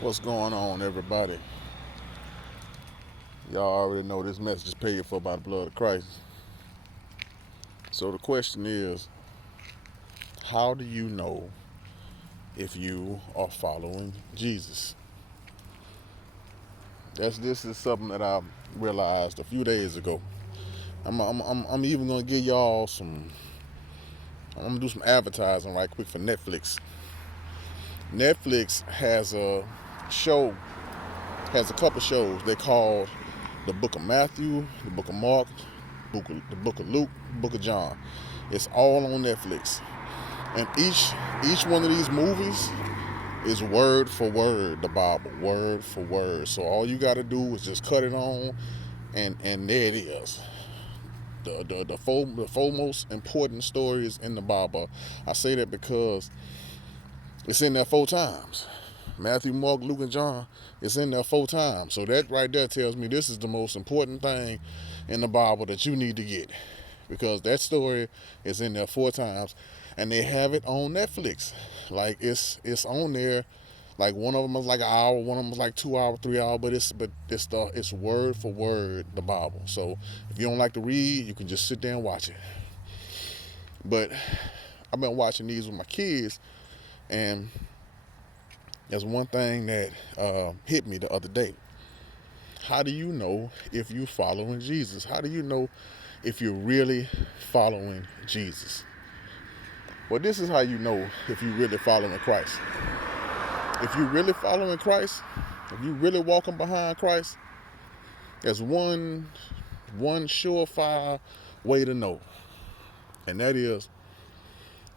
What's going on, everybody? Y'all already know this message is paid for by the blood of Christ. So the question is, how do you know if you are following Jesus? This is something that I realized a few days ago. I'm even gonna give y'all some. I'm gonna do some advertising right quick for Netflix. Netflix has a show, has a couple shows. They called the Book of Matthew, the Book of Mark, the Book of Luke, the Book of John. It's all on Netflix, and each one of these movies is word for word the Bible, word for word. So all you got to do is just cut it on, and there it is. The four most important stories in the Bible. I say that because it's in there four times. Matthew, Mark, Luke, and John. It's in there four times. So that right there tells me this is the most important thing in the Bible that you need to get, because that story is in there four times, and they have it on Netflix. Like it's on there. Like one of them is like an hour, one of them is like 2 hours, 3 hours, but it's word for word the Bible. So if you don't like to read, you can just sit there and watch it. But I've been watching these with my kids, and there's one thing that hit me the other day. How do you know if you're following Jesus? How do you know if you're really following Jesus? Well, this is how you know if you're really following Christ. If you're really following Christ, if you're really walking behind Christ, there's one surefire way to know, and that is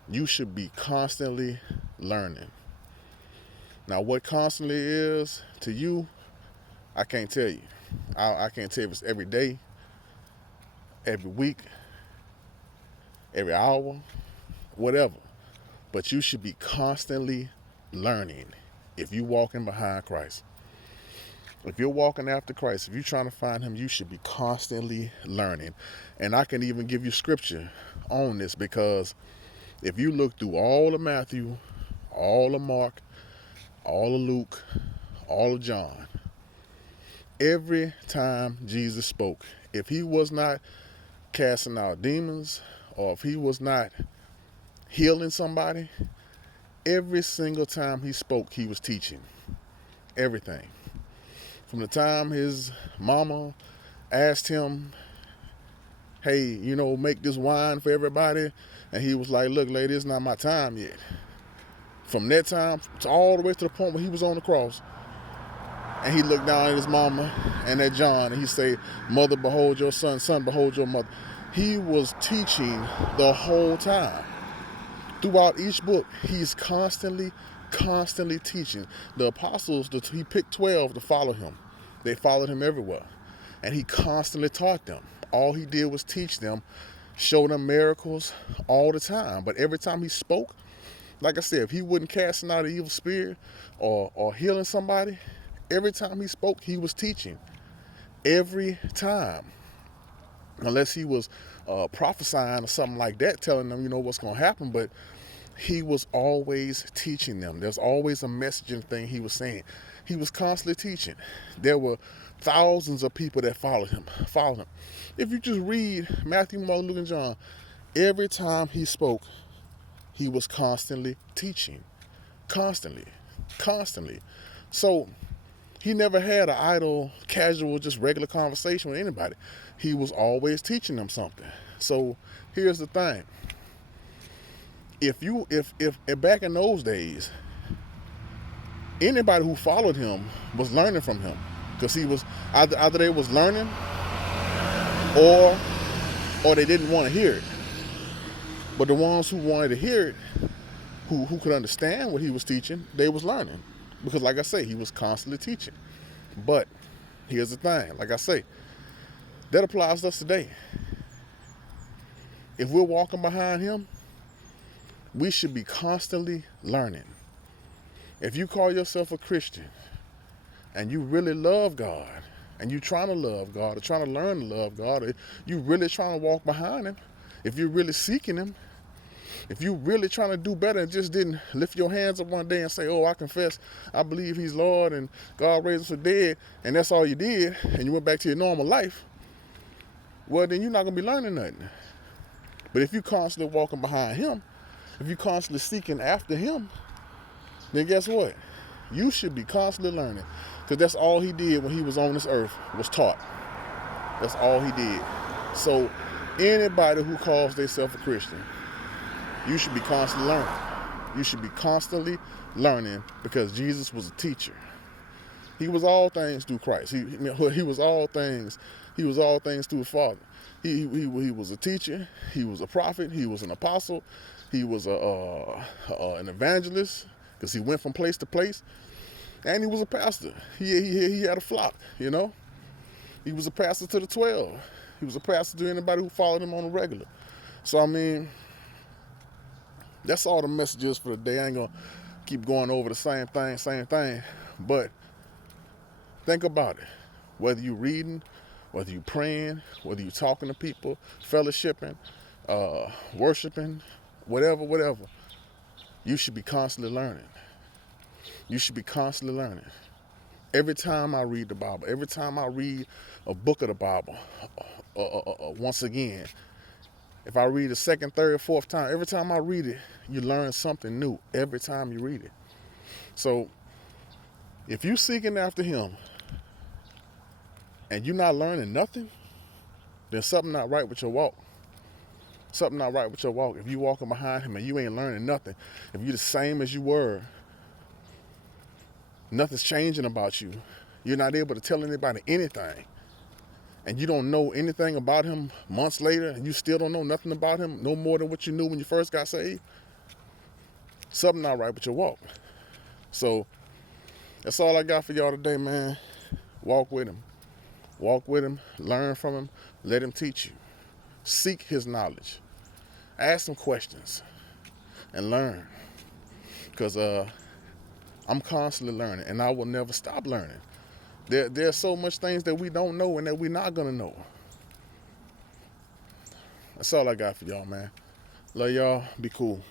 you should be constantly learning. Now, what constantly is to you, I can't tell you. I can't tell if it's every day, every week, every hour, whatever. But you should be constantly learning if you're walking behind Christ. If you're walking after Christ, if you're trying to find him, you should be constantly learning. And I can even give you scripture on this, because if you look through all of Matthew, all of Mark, all of Luke, all of John, every time Jesus spoke, if he was not casting out demons, or if he was not healing somebody, every single time he spoke, he was teaching. Everything. From the time his mama asked him, hey, make this wine for everybody, and he was like, look, lady, it's not my time yet. From that time to all the way to the point where he was on the cross, and he looked down at his mama and at John, and he said, mother, behold your son, son, behold your mother. He was teaching the whole time. Throughout each book, he's constantly teaching. The apostles, he picked 12 to follow him. They followed him everywhere. And he constantly taught them. All he did was teach them, show them miracles all the time. But every time he spoke, like I said, if he wasn't casting out an evil spirit or healing somebody, every time he spoke, he was teaching. Every time. Unless he was prophesying or something like that, telling them, what's going to happen. But he was always teaching them. There's always a messaging thing he was saying. He was constantly teaching. There were thousands of people that followed him. If you just read Matthew, Mark, Luke, and John, every time he spoke, he was constantly teaching. Constantly. So he never had an idle, casual, just regular conversation with anybody. He was always teaching them something. So here's the thing. If back in those days, anybody who followed him was learning from him, because he was either they was learning or they didn't want to hear it. But the ones who wanted to hear it, who could understand what he was teaching, they was learning, because like I say, he was constantly teaching. But here's the thing, like I say, that applies to us today. If we're walking behind him, we should be constantly learning. If you call yourself a Christian and you really love God, and you're trying to love God, or trying to learn to love God, or you really trying to walk behind him, if you're really seeking him, If you really trying to do better and just didn't lift your hands up one day and say, oh, I confess, I believe he's Lord and God raised us from the dead, and that's all you did, and you went back to your normal life, well, then you're not going to be learning nothing. But if you constantly walking behind him, if you constantly seeking after him, then guess what? You should be constantly learning, because that's all he did when he was on this earth, was taught. That's all he did. So anybody who calls themselves a Christian, you should be constantly learning. You should be constantly learning, because Jesus was a teacher. He was all things through Christ. He was all things. He was all things through the Father. He was a teacher. He was a prophet. He was an apostle. He was an evangelist, because he went from place to place. And he was a pastor. He had a flock, you know. He was a pastor to the 12. He was a pastor to anybody who followed him on a regular. So, I mean, that's all the messages for the day. I ain't going to keep going over the same thing. But think about it. Whether you're reading, whether you're praying, whether you're talking to people, fellowshipping, worshiping, whatever, you should be constantly learning. You should be constantly learning. Every time I read the Bible, every time I read a book of the Bible, once again, if I read the second, third, fourth time, every time I read it, you learn something new every time you read it. So if you're seeking after him and you're not learning nothing, then something not right with your walk. Something not right with your walk. If you walking behind him and you ain't learning nothing, if you're the same as you were, nothing's changing about you, you're not able to tell anybody anything, and you don't know anything about him months later, and you still don't know nothing about him, no more than what you knew when you first got saved, something not right with your walk. So that's all I got for y'all today, man. Walk with him. Walk with him. Learn from him. Let him teach you. Seek his knowledge. Ask some questions and learn, because I'm constantly learning, and I will never stop learning. There's so much things that we don't know and that we're not going to know. That's all I got for y'all, man. Love y'all. Be cool.